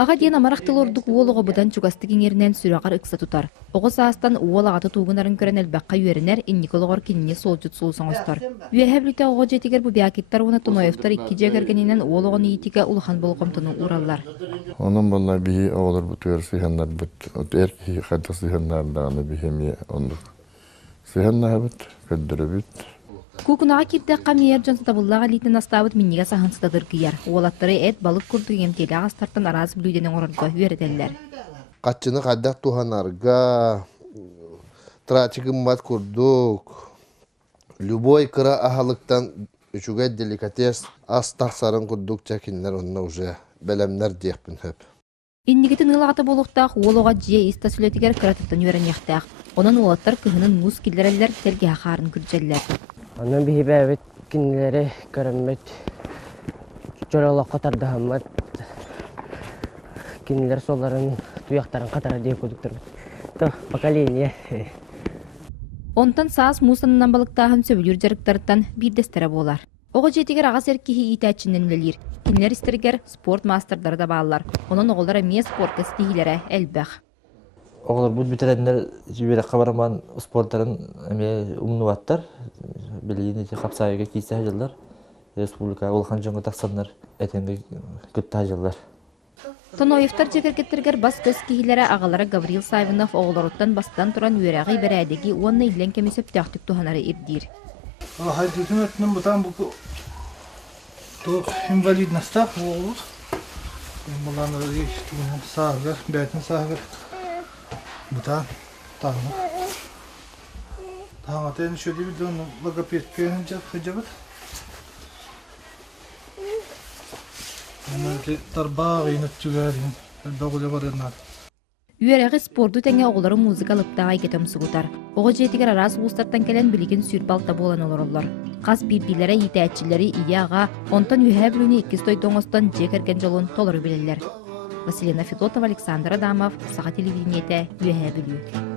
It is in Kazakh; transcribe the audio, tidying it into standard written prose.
Аға ден амарақтылордық уолуға бұдан чугасты кеңерінен сүрағар ықса тұтар. Оғы саастан уол ағаты туғынарын көрен әлбәққа үйерінер инниколығыр кеніне солжыт сұлысыңыстар. Үйәхәбліті оғы жетігер бұ бәкеттар оны Тоноевтар 2 жегергенінен уолуғын иетіге ұлхан болғымтыны ураллар. Onun bunlar bir olur bu tür sihanlar bit. Erki kadar sihanlar da onu bir hemiye onu. Sihanlar bit, kadar bit. Кукунаға кирді қамиер жонсы табыллаға лейтін астабыт миннеге сахынсыдадыр кияр. Олаттары әт балық күрді емтелі ағастартан араз білуденің орынға үйерделер. Қатчыны қаддақ туханарға, трачығымбат күрдік, любой кыра ахалықтан үшуге деликатес астақсарын күрдік чәкінлер онына уже бәлемлер дейіппін хөп. Иннигетін ылағаты болуқтақ, олуға жие иста сүлетігер кіратыптан үйерен яқтақ. Онын олаттар күхінің мұз келдерелер телге ақарын күрджелер. Onun bir hibabet kinleri görünmet, çoralak katar dahamat, kinler solların tuyakların katarı diye koduktur. To поколение. Онтан саас мусанынан балықтағын сөбілер жарықтарыттан bir дестері болар. Оғы жетігер ағас әркехи итәтчінен өлер. Кинлер істергер спорт мастerdары да балылар. Onun оғылары ме спорт кәстігілері әлбәқ. Oğlar bu bitirenler jibere kabarman sportların umnuvattır. Bildiğin için kapsayıga kiyse hacılar. Respublika olhan jonga taksanlar etende kütte hacılar. Тоноевтар жекергеттергер бас көз кихилері ағалары Гаврил Савинов оғыларуттан бастан тұран үйерәғи бәрәдегі онны илен кемесіп тәқтік туханары ирдир. Хайдутын өтінің бұтан бұл инвалидностақ оғылыр. Бұланы сағыр, бәтін сағыр. Бұтан тағымы. Тағыматайын шөде бір оны логопед пейін жабыд. Тарбағы еніп жүгәрін. Бәғылы бар едінар. Үйерәғи спорду тәңе оғылары музыкалыптаға кетім сұғытар. Оғы жетігер арас ұлыстардан кәлен білеген сүйірбалта болан олар. Қас бирбилері, етәтчілері ие аға, онтан үйә білуіне 2 той тоңыстан жекерген жолын толыры білелер. Василина Федотова, Александр Адамов, Саға телевидениеті үйә білу.